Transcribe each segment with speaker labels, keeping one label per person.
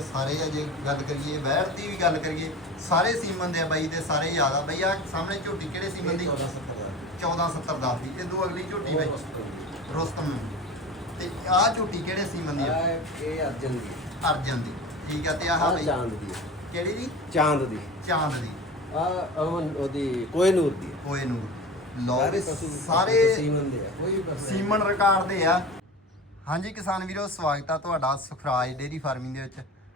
Speaker 1: ਕੋਲੇ ਸਾਰੇ ਆ ਜੇ ਗੱਲ ਕਰੀਏ ਵੈੜ ਦੀ ਵੀ ਗੱਲ ਕਰੀਏ ਸਾਰੇ ਸੀਮਨ ਦੇ ਆ ਬਾਈ ਦੇ ਸਾਰੇ ਯਾਦ ਆ। ਬਈ ਆ ਸਾਹਮਣੇ ਝੋਟੀ ਕਿਹੜੇ ਸੀਮਨ ਦੀ? 1470 ਦਾ। ਸੀ ਇਹ ਦੋ ਅਗਲੀ ਝੋਟੀ ਬਾਈ ਰੁਸਤਮ। ਤੇ ਆ ਝੋਟੀ ਕਿਹੜੇ ਸੀਮਨ ਦੀ ਆ?
Speaker 2: ਇਹ ਅਰਜਨ ਦੀ
Speaker 1: ਅਰਜਨ ਦੀ। ਠੀਕ ਆ ਤੇ ਆਹ ਬਈ।
Speaker 2: ਚਾਂਦ ਦੀ
Speaker 1: ਕਿਹੜੀ ਦੀ
Speaker 2: ਚਾਂਦ ਦੀ।
Speaker 1: ਚਾਂਦ ਦੀ।
Speaker 2: ਆ ਅਮਨ ਉਹਦੀ ਕੋਇਨੂਰ ਦੀ
Speaker 1: ਵੀ
Speaker 2: ਪਸ਼ੂ
Speaker 1: ਸਾਰੇ
Speaker 2: ਸੀਮਨ ਦੇ ਆ। ਕੋਈ
Speaker 1: ਸੀਮਨ ਰਿਕਾਰਡ ਦੇ ਆ। ਹਾਂਜੀ ਕਿਸਾਨ ਵੀਰੋ ਸਵਾਗਤ ਆ ਤੁਹਾਡਾ ਸੁਖਰਾਜ ਡੇਰੀ ਫਾਰਮਿੰਗ ਦੇ ਵਿੱਚ।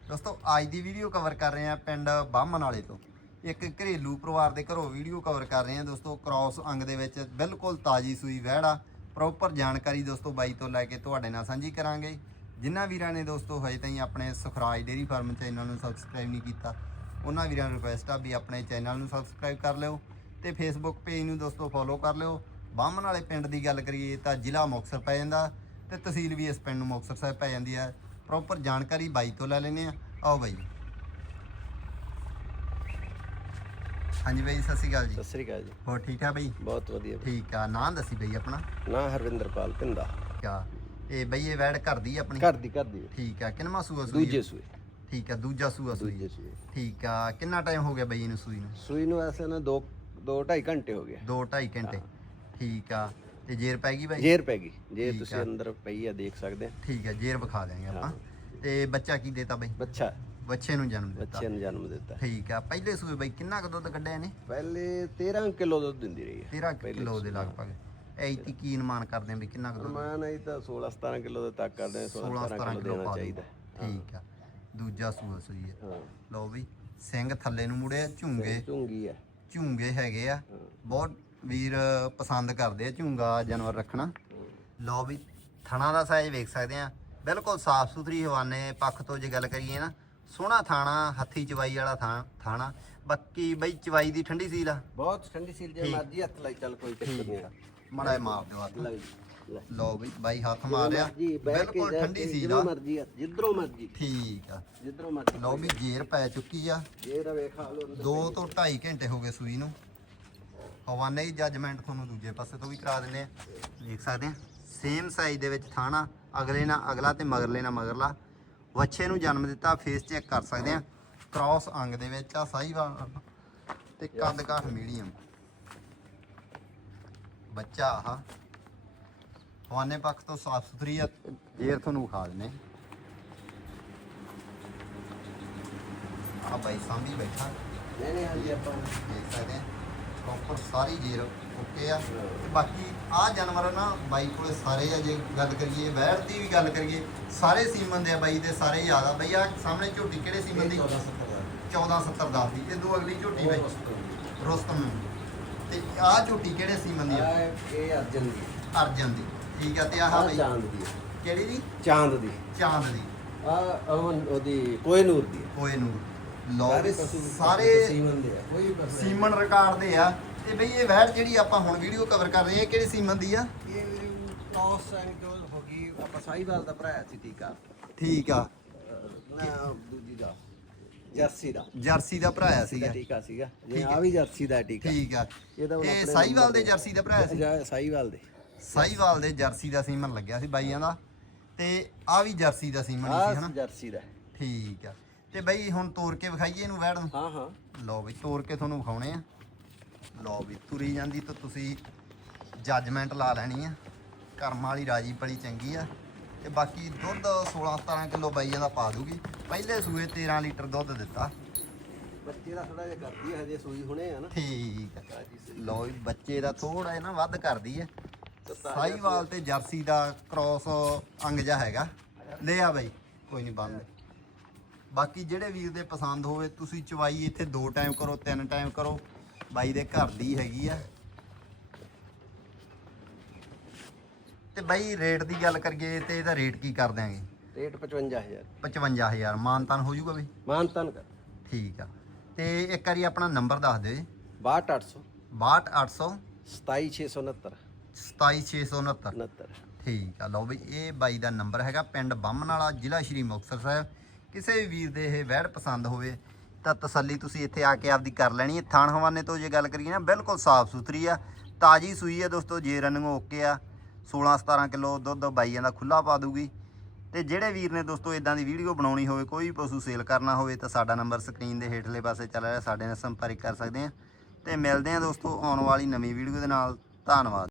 Speaker 1: ਦੋਸਤੋ, ਅੱਜ ਦੀ ਵੀਡੀਓ ਕਵਰ ਕਰ ਰਹੇ ਆ ਪਿੰਡ ਬਾਹਮਣ ਵਾਲੇ ਤੋਂ। ਇੱਕ ਘਰੇਲੂ ਪਰਿਵਾਰ ਦੇ ਘਰੋਂ ਵੀਡੀਓ ਕਵਰ ਕਰ ਰਹੇ ਆ ਦੋਸਤੋ ਕ੍ਰਾਸ ਅੰਗ ਦੇ ਵਿੱਚ ਬਿਲਕੁਲ ਤਾਜੀ ਸੂਈ ਵਹਿੜਾ। ਪ੍ਰੋਪਰ ਜਾਣਕਾਰੀ ਦੋਸਤੋ ਬਾਈ ਤੋਂ ਲੈ ਕੇ ਤੁਹਾਡੇ ਨਾਲ ਸਾਂਝੀ ਕਰਾਂਗੇ। ਜਿਨ੍ਹਾਂ ਵੀਰਾਂ ਨੇ ਦੋਸਤੋ ਹਜੇ ਤਾਈਂ ਆਪਣੇ ਸੁਖਰਾਜ ਡੇਰੀ ਫਾਰਮ ਚੈਨਲ ਨੂੰ ਸਬਸਕ੍ਰਾਈਬ ਨਹੀਂ ਕੀਤਾ, ਉਹਨਾਂ ਵੀਰਾਂ ਨੂੰ ਰਿਕੁਐਸਟ ਆ ਵੀ ਆਪਣੇ ਚੈਨਲ ਨੂੰ ਸਬਸਕ੍ਰਾਈਬ ਕਰ ਲਿਓ ਤੇ ਫੇਸਬੁੱਕ ਪੇਜ ਨੂੰ ਦੋਸਤੋ ਫੋਲੋ ਕਰ ਲਿਓ। ਬਾਹਮਣ ਵਾਲੇ ਪਿੰਡ ਦੀ ਗੱਲ ਕਰੀਏ ਤਾਂ ਜ਼ਿਲ੍ਹਾ ਮੁਕਤਸਰ ਪੈ ਜਾਂਦਾ ਤੇ ਤਹਿਸੀਲ ਵੀ ਇਸ ਪਿੰਡ ਨੂੰ ਮੁਕਤਸਰ ਸਾਹਿਬ ਪੈ ਜਾਂਦੀ ਹੈ। ਪ੍ਰੋਪਰ ਜਾਣਕਾਰੀ ਬਾਈ ਤੋਂ ਲੈ ਲੈਨੇ ਆ। ਆਓ ਬਾਈ ਹਾਂਜੀ ਬਾਈ ਸਤਿ ਸ਼੍ਰੀ ਅਕਾਲ ਜੀ।
Speaker 2: ਸਤਿ ਸ੍ਰੀ ਅਕਾਲ ਜੀ।
Speaker 1: ਹੋਰ ਠੀਕ ਆ ਬਾਈ?
Speaker 2: ਬਹੁਤ ਵਧੀਆ
Speaker 1: ਠੀਕ ਆ ਨਾਂ ਦੱਸੀ ਬਾਈ ਆਪਣਾ।
Speaker 2: ਨਾ ਹਰਵਿੰਦਰਪਾਲ ਪਿੰਦਾ
Speaker 1: ਕਿਆ ਇਹ ਬਈ ਇਹ ਵੈੜ ਘਰ ਦੀ ਆਪਣੀ?
Speaker 2: ਘਰ ਦੀ ਘਰ ਦੀ
Speaker 1: ਠੀਕ ਆ ਕਿੰਨਵਾਂ ਸੂਆ ਸੂਈ
Speaker 2: ਦੂਜੇ ਸੂਏ।
Speaker 1: ਠੀਕ ਆ ਦੂਜਾ ਸੂਆ ਸੂਈ।
Speaker 2: ਦੂਜੇ ਸੂਏ।
Speaker 1: ਠੀਕ ਆ ਕਿੰਨਾ ਟਾਈਮ ਹੋ ਗਿਆ ਬਈ ਇਹਨੂੰ ਸੂਈ ਨੂੰ?
Speaker 2: ਸੂਈ ਨੂੰ ਐਸੇ ਨਾ 2 2 2.5 ਘੰਟੇ ਹੋ ਗਏ।
Speaker 1: 2 2.5 ਘੰਟੇ। ਠੀਕ ਆ ਤੇ ਜੇਰ ਪੈ ਗਈ ਬਾਈ?
Speaker 2: ਜੇਰ ਪੈ ਗਈ। ਜੇ
Speaker 1: ਠੀਕ
Speaker 2: ਤੁਸੀਂ
Speaker 1: ਆ।
Speaker 2: ਅੰਦਰ ਪਈ ਆ ਦੇਖ ਸਕਦੇ ਆ।
Speaker 1: ਠੀਕ ਹੈ ਜੇਰ ਵਿਖਾ ਦੇਾਂਗੇ ਆਪਾਂ। ਤੇ ਬੱਚਾ ਕੀ ਦੇਤਾ ਬਈ?
Speaker 2: ਬੱਚਾ।
Speaker 1: ਬੱਚੇ ਨੂੰ ਜਨਮ ਦਿੱਤਾ।
Speaker 2: ਬੱਚੇ ਨੂੰ ਜਨਮ ਦਿੱਤਾ।
Speaker 1: ਠੀਕ ਆ। ਪਹਿਲੇ ਸੂਏ ਬਈ ਕਿੰਨਾ ਕੁ ਦੁੱਧ ਕੱਢਿਆ ਨੇ
Speaker 2: ਪਹਿਲੇ 13 ਕਿਲੋ ਦੁੱਧ ਦਿੰਦੀ ਰਹੀ ਹੈ
Speaker 1: 13
Speaker 2: ਪਹਿਲੇ
Speaker 1: ਕਿਲੋ ਦੇ। ਲਗਭਗ। ਐਤੀ ਕੀ ਅਨੁਮਾਨ ਕਰਦੇ ਆ ਵੀ ਕਿੰਨਾ ਕੁ ਦੁੱਧ?
Speaker 2: ਅਰਮਾਨ ਆਈ ਤਾਂ 16 17 ਕਿਲੋ ਦੇ ਤੱਕ ਕਰਦੇ 16
Speaker 1: 16
Speaker 2: 17
Speaker 1: 17
Speaker 2: ਕਿਲੋ ਦੇਣਾ ਚਾਹੀਦਾ।
Speaker 1: ਠੀਕ ਆ। ਦੂਜਾ ਸੂਆ ਸੂਈ ਹੈ। ਲਓ ਵੀ ਸਿੰਘ ਥੱਲੇ ਨੂੰ ਮੁੜਿਆ ਝੁੰਗੇ।
Speaker 2: ਚੁੰਗੀ ਹੈ
Speaker 1: ਝੁੰਗੇ ਹੈਗੇ ਆ। ਬਹੁਤ ਵੀਰ ਪਸੰਦ ਕਰਦੇ ਆ ਝੁੰਗਾ ਜਾਨਵਰ ਰੱਖਣਾ। ਲਓ ਵੀ ਥਣਾ ਦਾ ਸਾਈਜ਼ ਵੇਖ ਸਕਦੇ ਆ। ਬਿਲਕੁਲ ਸਾਫ਼ ਸੁਥਰੀ ਹਵਾਨੇ ਪੱਖ ਤੋਂ ਜੇ ਗੱਲ ਕਰੀਏ ਨਾ ਸੋਹਣਾ ਥਾਣਾ ਹੱਥੀ ਚਵਾਈ ਵਾਲਾ ਥਾਂ ਥਾਣਾ। ਬਾਕੀ ਬਈ ਚਵਾਈ ਦੀ ਠੰਡੀ ਸੀਲ ਆ।
Speaker 2: ਬਹੁਤ ਠੰਡੀ ਸੀਲ ਜੇ। ਮਰਜ਼ੀ ਹੱਥ ਲਾਈ ਚੱਲ ਕੋਈ ਚੱਕਰ ਨਹੀਂ
Speaker 1: ਆ ਮੜਾ ਮਾਰ ਦਿਓ ਹੱਥ। ਲਓ ਬਈ ਬਾਈ ਹੱਥ ਮਾਰਿਆ। ਬਿਲਕੁਲ ਠੰਡੀ ਸੀਲ
Speaker 2: ਜਿੱਧਰੋਂ
Speaker 1: ਆ।
Speaker 2: ਮਰਜ਼ੀ ਆ, ਜਿੱਧਰੋਂ ਮਰਜ਼ੀ।
Speaker 1: ਠੀਕ ਆ।
Speaker 2: ਜਿੱਧਰੋਂ ਮਰਜ਼ੀ
Speaker 1: ਲਓ ਵੀ ਜੇਰ ਪੈ ਚੁੱਕੀ ਆ।
Speaker 2: ਇਹ ਰਵੇ ਖਾ ਲੋ ਅੰਦਰ
Speaker 1: 2 ਤੋਂ। 2.5 ਘੰਟੇ ਹੋ ਗਏ ਸੂਈ ਨੂੰ। ਹਵਾਨੇ ਹੀ ਜੱਜਮੈਂਟ ਤੁਹਾਨੂੰ ਦੂਜੇ ਪਾਸੇ ਤੋਂ ਵੀ ਕਰਾ ਦਿੰਨੇ ਆ। ਦੇਖ ਸਕਦੇ ਆ ਸੇਮ ਸਾਈਜ਼ ਦੇ ਵਿੱਚ ਥਾਣਾ ਅਗਲੇ ਨਾਲ ਅਗਲਾ ਤੇ ਮਗਰਲੇ ਨਾਲ ਮਗਰਲਾ। ਵੱਛੇ ਨੂੰ ਜਨਮ ਦਿੱਤਾ ਫੇਸ ਚੈੱਕ ਕਰ ਸਕਦੇ ਆ। ਕ੍ਰਾਸ ਅੰਗ ਦੇ ਵਿੱਚ ਆ ਸਾਈਵਾਲ ਤੇ ਕੱਦ ਕਾਠ ਮੀਡੀਅਮ ਬੱਚਾ ਆਹ। ਹਵਾਨੇ ਪੱਖ ਤੋਂ ਸਾਫ਼ ਸੁਥਰੀ ਆ। ਜੇਰ ਤੁਹਾਨੂੰ ਵਿਖਾ ਦਿੰਨੇ ਆ। ਬਾਈ ਸਾਂਭੀ ਬੈਠਾ।
Speaker 2: ਨਹੀਂ ਨਹੀਂ ਹਾਂਜੀ ਆਪਾਂ
Speaker 1: ਦੇਖ ਸਕਦੇ ਆ। ਪ੍ਰੋਪਰ ਸਾਰੀ ਜੇਰ ਓਕੇ ਆ। ਤੇ ਬਾਕੀ ਆ ਜਾਨਵਰ ਨਾ ਬਾਈ ਕੋਲੇ ਸਾਰੇ ਆ ਜੇ ਗੱਲ ਕਰੀਏ ਵੈੜ ਦੀ ਵੀ ਗੱਲ ਕਰੀਏ ਸਾਰੇ ਸੀਮਨ ਦੇ ਆ ਬਾਈ ਦੇ ਸਾਰੇ ਯਾਦ ਆ। ਬਈ ਆ ਸਾਹਮਣੇ ਝੋਟੀ ਕਿਹੜੇ ਸੀਮਨ ਦੀ? 1470 ਦਾ। ਸੀ ਇਹ ਦੋ ਅਗਲੀ ਝੋਟੀ ਬਾਈ। ਰੁਸਤਮ। ਤੇ ਆ ਝੋਟੀ ਕਿਹੜੇ ਸੀਮਨ ਦੀ ਆ?
Speaker 2: ਇਹ ਅਰਜਨ ਦੀ।
Speaker 1: ਅਰਜਨ ਦੀ। ਠੀਕ ਆ ਤੇ ਆਹ ਬਾਈ।
Speaker 2: ਚਾਂਦ ਦੀ।
Speaker 1: ਕਿਹੜੀ ਦੀ
Speaker 2: ਚਾਂਦ ਦੀ।
Speaker 1: ਚਾਂਦ ਦੀ।
Speaker 2: ਆ ਉਹਦੀ ਕੋਇਨੂਰ ਦੀ।
Speaker 1: ਨੂੰ ਲਓ
Speaker 2: ਸਾਰੇ
Speaker 1: ਵੀ
Speaker 2: ਪਸ਼ੂ
Speaker 1: ਸਾਰੇ
Speaker 2: ਸੀਮਨ
Speaker 1: ਰਿਕਾਰਡ ਦੇ ਆ। ਤੇ ਬਈ ਇਹ ਵੈੜ ਜਿਹੜੀ ਆਪਾਂ ਹੁਣ ਵੀਡੀਓ ਕਵਰ ਕਰ ਰਹੇ ਹਾਂ ਕਿਹੜੀ ਸੀਮਨ ਦੀ ਆ?
Speaker 2: ਇਹ ਕ੍ਰਾਸ ਐਂਡ ਹੋ ਗਈ। ਆਪਾਂ ਸਾਈਵਾਲ ਦਾ ਭਰਾਇਆ ਸੀ ਟੀਕਾ
Speaker 1: ਠੀਕ ਆ।
Speaker 2: ਨਾ ਦੂਜੀ ਦਾ। ਜਰਸੀ ਦਾ।
Speaker 1: ਜਰਸੀ ਦਾ ਭਰਾਇਆ ਸੀਗਾ।
Speaker 2: ਟੀਕਾ ਸੀਗਾ ਜੇ
Speaker 1: ਠੀਕ
Speaker 2: ਆ। ਵੀ ਜਰਸੀ ਦਾ ਟੀਕਾ
Speaker 1: ਠੀਕ ਆ। ਇਹ ਸਾਈਵਾਲ ਦੇ ਜਰਸੀ ਦਾ ਭਰਾਇਆ ਸੀ।
Speaker 2: ਸਾਈਵਾਲ ਦੇ।
Speaker 1: ਸਾਈਵਾਲ ਦੇ ਜਰਸੀ ਦਾ ਸੀਮਨ ਲੱਗਿਆ ਸੀ ਬਾਈਆਂ ਦਾ। ਤੇ ਆ ਵੀ ਜਰਸੀ ਦਾ ਸੀਮਨ ਸੀ ਹਨਾ?
Speaker 2: ਜਰਸੀ ਦਾ।
Speaker 1: ਠੀਕ ਆ। ਤੇ ਬਈ ਹੁਣ ਤੋੜ ਕੇ ਵਿਖਾਈਏ ਇਹਨੂੰ ਵੈੜ ਨੂੰ।
Speaker 2: ਹਾਂ ਹਾਂ।
Speaker 1: ਲਓ ਬਈ ਤੋੜ ਕੇ ਤੁਹਾਨੂੰ ਵਿਖਾਉਣੇ ਆ। ਲਓ ਵੀ ਤੁਰੀ ਜਾਂਦੀ ਤਾਂ ਤੁਸੀਂ ਜੱਜਮੈਂਟ ਲਾ ਲੈਣੀ ਆ। ਕਰਮ ਵਾਲੀ ਰਾਜੀ ਪਲੀ ਚੰਗੀ ਆ। ਤੇ ਬਾਕੀ ਦੁੱਧ 16 17 ਕਿਲੋ ਬਾਈਆਂ ਦਾ ਪਾ ਦੂਗੀ। ਪਹਿਲੇ ਸੂਏ 13 ਲੀਟਰ ਦੁੱਧ ਦਿੱਤਾ।
Speaker 2: ਬੱਚੇ ਦਾ ਥੋੜਾ ਜਿਹਾ ਕਰਦੀ ਹੈ ਹਜੇ ਸੂਈ ਹੁਣੇ ਆ ਨਾ।
Speaker 1: ਠੀਕ ਆ। ਲਓ ਜੀ ਬੱਚੇ ਦਾ ਥੋੜਾ ਜਿਹਾ ਨਾ ਵੱਧ ਕਰਦੀ ਹੈ ਸਾਈਵਾਲ ਤੇ ਜਰਸੀ ਦਾ ਕ੍ਰਾਸ ਅੰਗ ਜਾ ਹੈਗਾ। ਲੈ ਆ ਬਾਈ ਕੋਈ ਨਹੀਂ ਬੰਦ। ਬਾਕੀ ਜਿਹੜੇ ਵੀਰ ਦੇ ਪਸੰਦ ਹੋਵੇ ਤੁਸੀਂ ਚਵਾਈ ਇੱਥੇ ਦੋ ਟਾਈਮ ਕਰੋ ਤਿੰਨ ਟਾਈਮ ਕਰੋ। ਬਾਈ ਦੇ ਘਰ ਦੀ ਹੈਗੀ ਆ। ਤੇ ਬਾਈ ਰੇਟ ਦੀ ਗੱਲ ਕਰੀਏ ਤੇ ਇਹਦਾ ਰੇਟ ਕੀ ਕਰ ਦਿਆਂਗੇ?
Speaker 2: ਰੇਟ 55000
Speaker 1: 55000 ਮਾਨਤਾਨ ਹੋ ਜਾਊਗਾ ਬਈ?
Speaker 2: ਮਾਨਤਨ ਕਰ।
Speaker 1: ਠੀਕ ਆ। ਤੇ ਇੱਕ ਵਾਰੀ ਆਪਣਾ ਨੰਬਰ ਦੱਸ ਦਿਓ ਜੀ।
Speaker 2: 62800
Speaker 1: 62800
Speaker 2: 27669
Speaker 1: 27669
Speaker 2: 69
Speaker 1: ਠੀਕ ਆ। ਲਓ ਬਈ ਇਹ ਬਾਈ ਦਾ ਨੰਬਰ ਹੈਗਾ ਪਿੰਡ ਬੰਮਨ ਵਾਲਾ ਜ਼ਿਲ੍ਹਾ ਸ਼੍ਰੀ ਮੁਕਤਸਰ ਸਾਹਿਬ। ਕਿਸੇ ਵੀ ਵੀਰ ਦੇ ਇਹ ਵਹਿੜ ਪਸੰਦ ਹੋਵੇ, ਤਾਂ ਤਸੱਲੀ ਤੁਸੀਂ ਇੱਥੇ ਆ ਕੇ ਆਪਦੀ ਕਰ ਲੈਣੀ ਹੈ। ਥਾਣ ਹਵਾਨੇ ਤੋਂ ਜੇ ਗੱਲ ਕਰੀਏ ਨਾ, ਬਿਲਕੁਲ ਸਾਫ਼ ਸੁਥਰੀ ਆ, ਤਾਜੀ ਸੂਈ ਹੈ ਦੋਸਤੋ, ਜੇ ਰਨਿੰਗ ਓਕੇ ਆ 16 17 ਕਿਲੋ ਦੁੱਧ ਬਾਈਆਂ ਦਾ ਖੁੱਲਾ ਪਾ ਦੂਗੀ। ਤੇ ਜਿਹੜੇ ਵੀਰ ਨੇ ਦੋਸਤੋ ਇਦਾਂ ਦੀ ਵੀਡੀਓ ਬਣਾਉਣੀ ਹੋਵੇ, ਕੋਈ ਵੀ ਪਸ਼ੂ ਸੇਲ ਕਰਨਾ ਹੋਵੇ, ਤਾਂ ਸਾਡਾ ਨੰਬਰ ਸਕਰੀਨ ਦੇ ਹੇਠਲੇ ਪਾਸੇ ਚੱਲ ਰਿਹਾ, ਸਾਡੇ ਨਾਲ ਸੰਪਰਕ ਕਰ ਸਕਦੇ ਆ। ਤੇ ਮਿਲਦੇ ਆ ਦੋਸਤੋ ਆਉਣ ਵਾਲੀ ਨਵੀਂ ਵੀਡੀਓ ਦੇ ਨਾਲ, ਧੰਨਵਾਦ।